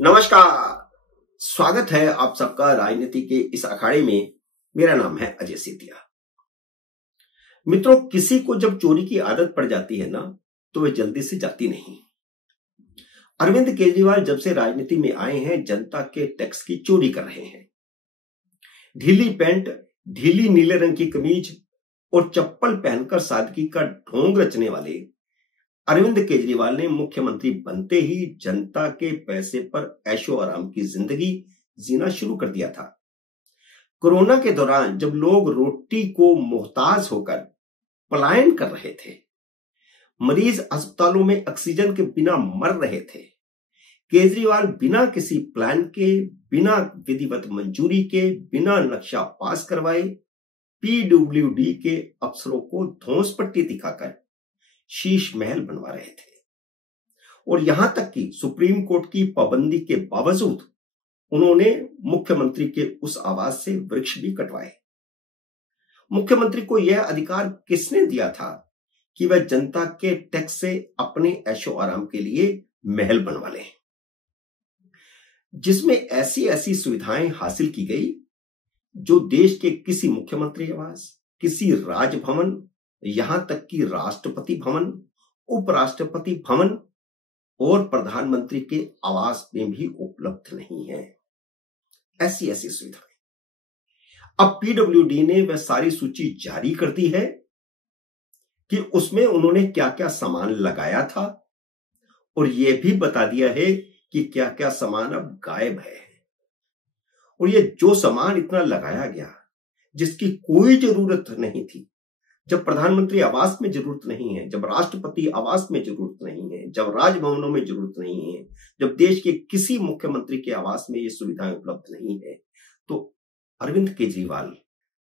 नमस्कार। स्वागत है आप सबका राजनीति के इस अखाड़े में। मेरा नाम है अजय सेतिया। मित्रों, किसी को जब चोरी की आदत पड़ जाती है ना, तो वह जल्दी से जाती नहीं। अरविंद केजरीवाल जब से राजनीति में आए हैं, जनता के टैक्स की चोरी कर रहे हैं। ढीली पैंट, ढीली नीले रंग की कमीज और चप्पल पहनकर सादगी का ढोंग रचने वाले अरविंद केजरीवाल ने मुख्यमंत्री बनते ही जनता के पैसे पर ऐशो आराम की जिंदगी जीना शुरू कर दिया था। कोरोना के दौरान जब लोग रोटी को मोहताज होकर पलायन कर रहे थे, मरीज अस्पतालों में ऑक्सीजन के बिना मर रहे थे, केजरीवाल बिना किसी प्लान के, बिना विधिवत मंजूरी के, बिना नक्शा पास करवाए पीडब्ल्यूडी के अफसरों को धौंस पट्टी दिखाकर शीश महल बनवा रहे थे। और यहां तक कि सुप्रीम कोर्ट की पाबंदी के बावजूद उन्होंने मुख्यमंत्री के उस आवास से वृक्ष भी कटवाए। मुख्यमंत्री को यह अधिकार किसने दिया था कि वह जनता के टैक्स से अपने ऐशो आराम के लिए महल बनवा लें, जिसमें ऐसी ऐसी सुविधाएं हासिल की गई जो देश के किसी मुख्यमंत्री आवास, किसी राजभवन, यहां तक कि राष्ट्रपति भवन, उपराष्ट्रपति भवन और प्रधानमंत्री के आवास में भी उपलब्ध नहीं है। ऐसी ऐसी सुविधाएं अब पीडब्ल्यूडी ने वह सारी सूची जारी कर दी है कि उसमें उन्होंने क्या क्या सामान लगाया था, और यह भी बता दिया है कि क्या क्या सामान अब गायब है। और यह जो सामान इतना लगाया गया जिसकी कोई जरूरत नहीं थी, जब प्रधानमंत्री आवास में जरूरत नहीं है, जब राष्ट्रपति आवास में जरूरत नहीं है, जब राजभवनों में जरूरत नहीं है, जब देश के किसी मुख्यमंत्री के आवास में ये सुविधाएं उपलब्ध नहीं है, तो अरविंद केजरीवाल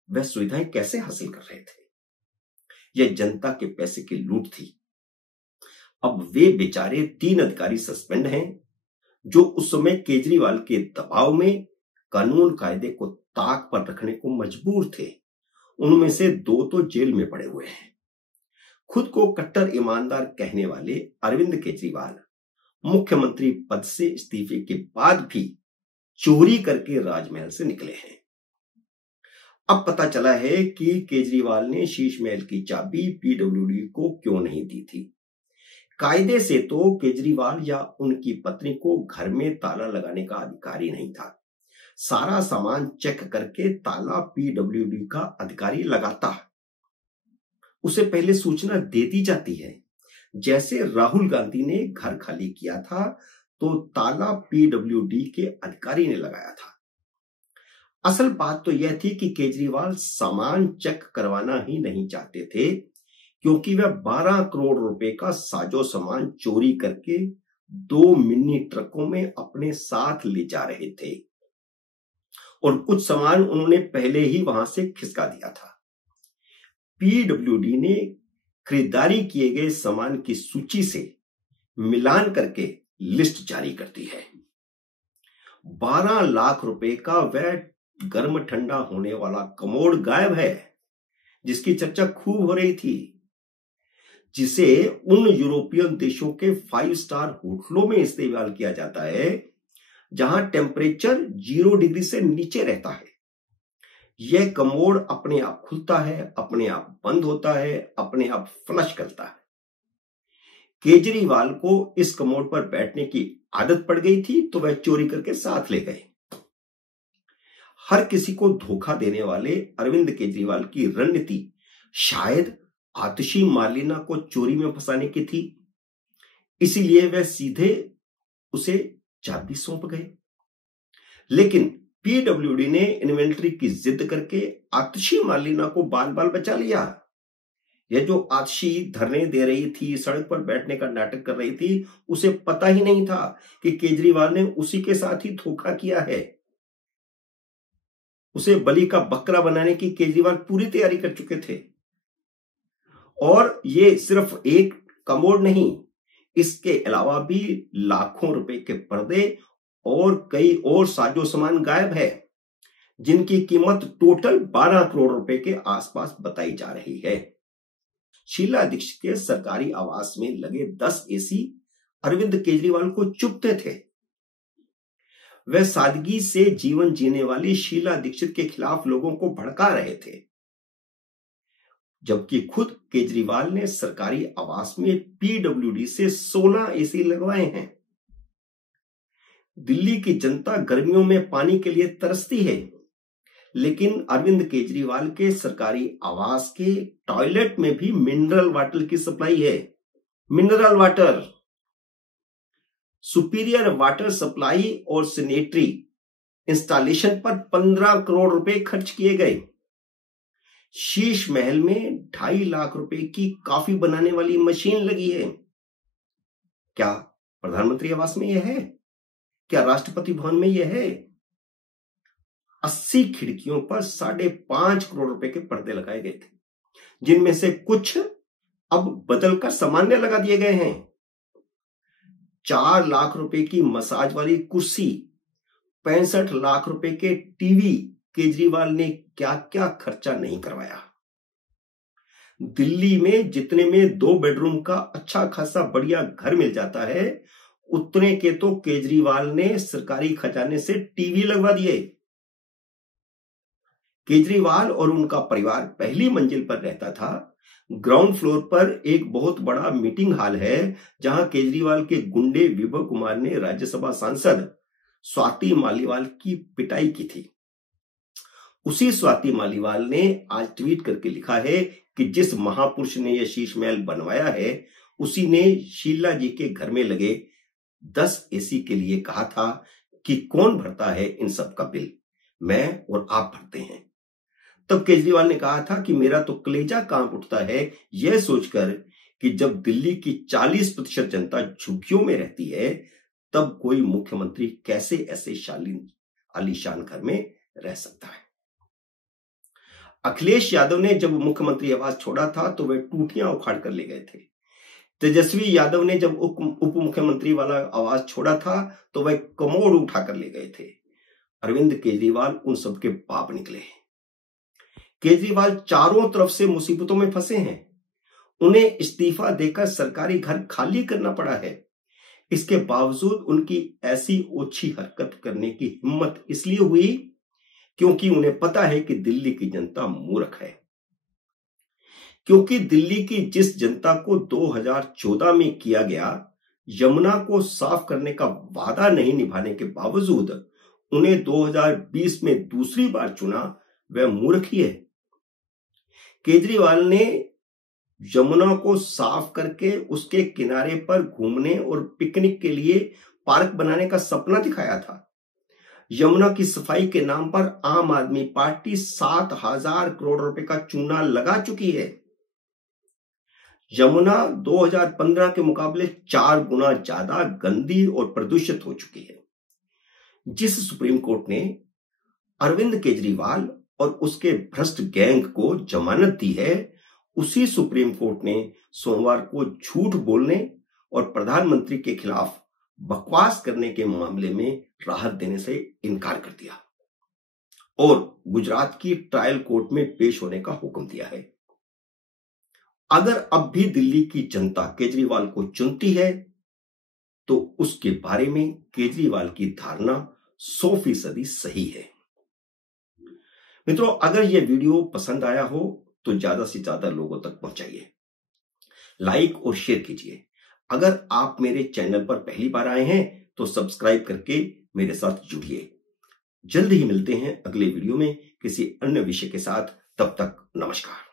वह सुविधाएं कैसे हासिल कर रहे थे? यह जनता के पैसे की लूट थी। अब वे बेचारे 3 अधिकारी सस्पेंड हैं जो उस समय केजरीवाल के दबाव में कानून कायदे को ताक पर रखने को मजबूर थे। उनमें से 2 तो जेल में पड़े हुए हैं। खुद को कट्टर ईमानदार कहने वाले अरविंद केजरीवाल मुख्यमंत्री पद से इस्तीफे के बाद भी चोरी करके राजमहल से निकले हैं। अब पता चला है कि केजरीवाल ने शीश महल की चाबी पीडब्ल्यूडी को क्यों नहीं दी थी। कायदे से तो केजरीवाल या उनकी पत्नी को घर में ताला लगाने का अधिकार ही नहीं था। सारा सामान चेक करके ताला पीडब्ल्यूडी का अधिकारी लगाता, उसे पहले सूचना दे दी जाती है। जैसे राहुल गांधी ने घर खाली किया था तो ताला पीडब्ल्यूडी के अधिकारी ने लगाया था। असल बात तो यह थी कि केजरीवाल सामान चेक करवाना ही नहीं चाहते थे, क्योंकि वह 12 करोड़ रुपए का साजो सामान चोरी करके 2 मिनी ट्रकों में अपने साथ ले जा रहे थे, और कुछ सामान उन्होंने पहले ही वहां से खिसका दिया था। पीडब्ल्यूडी ने खरीदारी किए गए सामान की सूची से मिलान करके लिस्ट जारी कर दी है। 12 लाख रुपए का वह गर्म ठंडा होने वाला कमोड गायब है, जिसकी चर्चा खूब हो रही थी, जिसे उन यूरोपियन देशों के 5 स्टार होटलों में इस्तेमाल किया जाता है जहां टेम्परेचर 0 डिग्री से नीचे रहता है। यह कमोड अपने आप खुलता है, अपने आप बंद होता है, अपने आप फ्लश करता है। केजरीवाल को इस कमोड पर बैठने की आदत पड़ गई थी, तो वह चोरी करके साथ ले गए। हर किसी को धोखा देने वाले अरविंद केजरीवाल की रणनीति शायद आतिशी मार्लेना को चोरी में फंसाने की थी, इसीलिए वह सीधे उसे चाबी सौंप गए। लेकिन पीडब्ल्यूडी ने इन्वेंटरी की जिद करके आतिशी मार्लेना को बाल बाल बचा लिया। यह जो आतिशी धरने दे रही थी, सड़क पर बैठने का नाटक कर रही थी, उसे पता ही नहीं था कि केजरीवाल ने उसी के साथ ही धोखा किया है। उसे बलि का बकरा बनाने की केजरीवाल पूरी तैयारी कर चुके थे। और ये सिर्फ एक कमोड नहीं, इसके अलावा भी लाखों रुपए के पर्दे और कई और साजो सामान गायब है, जिनकी कीमत टोटल 12 करोड़ रुपए के आसपास बताई जा रही है। शीला दीक्षित के सरकारी आवास में लगे 10 एसी अरविंद केजरीवाल को चुभते थे। वह सादगी से जीवन जीने वाली शीला दीक्षित के खिलाफ लोगों को भड़का रहे थे, जबकि खुद केजरीवाल ने सरकारी आवास में पीडब्ल्यूडी से 16 एसी लगवाए हैं। दिल्ली की जनता गर्मियों में पानी के लिए तरसती है, लेकिन अरविंद केजरीवाल के सरकारी आवास के टॉयलेट में भी मिनरल वाटर की सप्लाई है। Mineral water, superior water supply और सैनिटरी इंस्टॉलेशन पर 15 करोड़ रुपए खर्च किए गए। शीश महल में 2.5 लाख रुपए की कॉफी बनाने वाली मशीन लगी है। क्या प्रधानमंत्री आवास में यह है? क्या राष्ट्रपति भवन में यह है? 80 खिड़कियों पर 5.5 करोड़ रुपए के पर्दे लगाए गए थे, जिनमें से कुछ अब बदलकर सामान्य लगा दिए गए हैं। 4 लाख रुपए की मसाज वाली कुर्सी, 65 लाख रुपए के टीवी, केजरीवाल ने क्या क्या खर्चा नहीं करवाया। दिल्ली में जितने में 2 बेडरूम का अच्छा खासा बढ़िया घर मिल जाता है, उतने के तो केजरीवाल ने सरकारी खजाने से टीवी लगवा दिए। केजरीवाल और उनका परिवार पहली मंजिल पर रहता था। ग्राउंड फ्लोर पर एक बहुत बड़ा मीटिंग हॉल है, जहां केजरीवाल के गुंडे विभव कुमार ने राज्यसभा सांसद स्वाति मालीवाल की पिटाई की थी। उसी स्वाति मालीवाल ने आज ट्वीट करके लिखा है कि जिस महापुरुष ने यह शीश महल बनवाया है, उसी ने शीला जी के घर में लगे 10 एसी के लिए कहा था कि कौन भरता है इन सब का बिल, मैं और आप भरते हैं। तब केजरीवाल ने कहा था कि मेरा तो कलेजा कांप उठता है यह सोचकर कि जब दिल्ली की 40% जनता झुग्गियों में रहती है, तब कोई मुख्यमंत्री कैसे ऐसे शालीन आलीशान घर में रह सकता है। अखिलेश यादव ने जब मुख्यमंत्री आवास छोड़ा था तो वे टूटियां उखाड़ कर ले गए थे। तेजस्वी यादव ने जब उप मुख्यमंत्री वाला आवास छोड़ा था तो वह कमोड उठाकर ले गए थे। अरविंद केजरीवाल उन सबके बाप निकले। केजरीवाल चारों तरफ से मुसीबतों में फंसे हैं। उन्हें इस्तीफा देकर सरकारी घर खाली करना पड़ा है। इसके बावजूद उनकी ऐसी ओछी हरकत करने की हिम्मत इसलिए हुई क्योंकि उन्हें पता है कि दिल्ली की जनता मूर्ख है। क्योंकि दिल्ली की जिस जनता को 2014 में किया गया यमुना को साफ करने का वादा नहीं निभाने के बावजूद उन्हें 2020 में दूसरी बार चुना, वह मूर्ख ही है। केजरीवाल ने यमुना को साफ करके उसके किनारे पर घूमने और पिकनिक के लिए पार्क बनाने का सपना दिखाया था। यमुना की सफाई के नाम पर आम आदमी पार्टी 7,000 करोड़ रुपए का चूना लगा चुकी है। यमुना 2015 के मुकाबले 4 गुना ज्यादा गंदी और प्रदूषित हो चुकी है। जिस सुप्रीम कोर्ट ने अरविंद केजरीवाल और उसके भ्रष्ट गैंग को जमानत दी है, उसी सुप्रीम कोर्ट ने सोमवार को झूठ बोलने और प्रधानमंत्री के खिलाफ बकवास करने के मामले में राहत देने से इनकार कर दिया और गुजरात की ट्रायल कोर्ट में पेश होने का हुक्म दिया है। अगर अब भी दिल्ली की जनता केजरीवाल को चुनती है तो उसके बारे में केजरीवाल की धारणा 100% सही है। मित्रों, अगर यह वीडियो पसंद आया हो तो ज्यादा से ज्यादा लोगों तक पहुंचाइए, लाइक और शेयर कीजिए। अगर आप मेरे चैनल पर पहली बार आए हैं तो सब्सक्राइब करके मेरे साथ जुड़िए। जल्द ही मिलते हैं अगले वीडियो में किसी अन्य विषय के साथ। तब तक नमस्कार।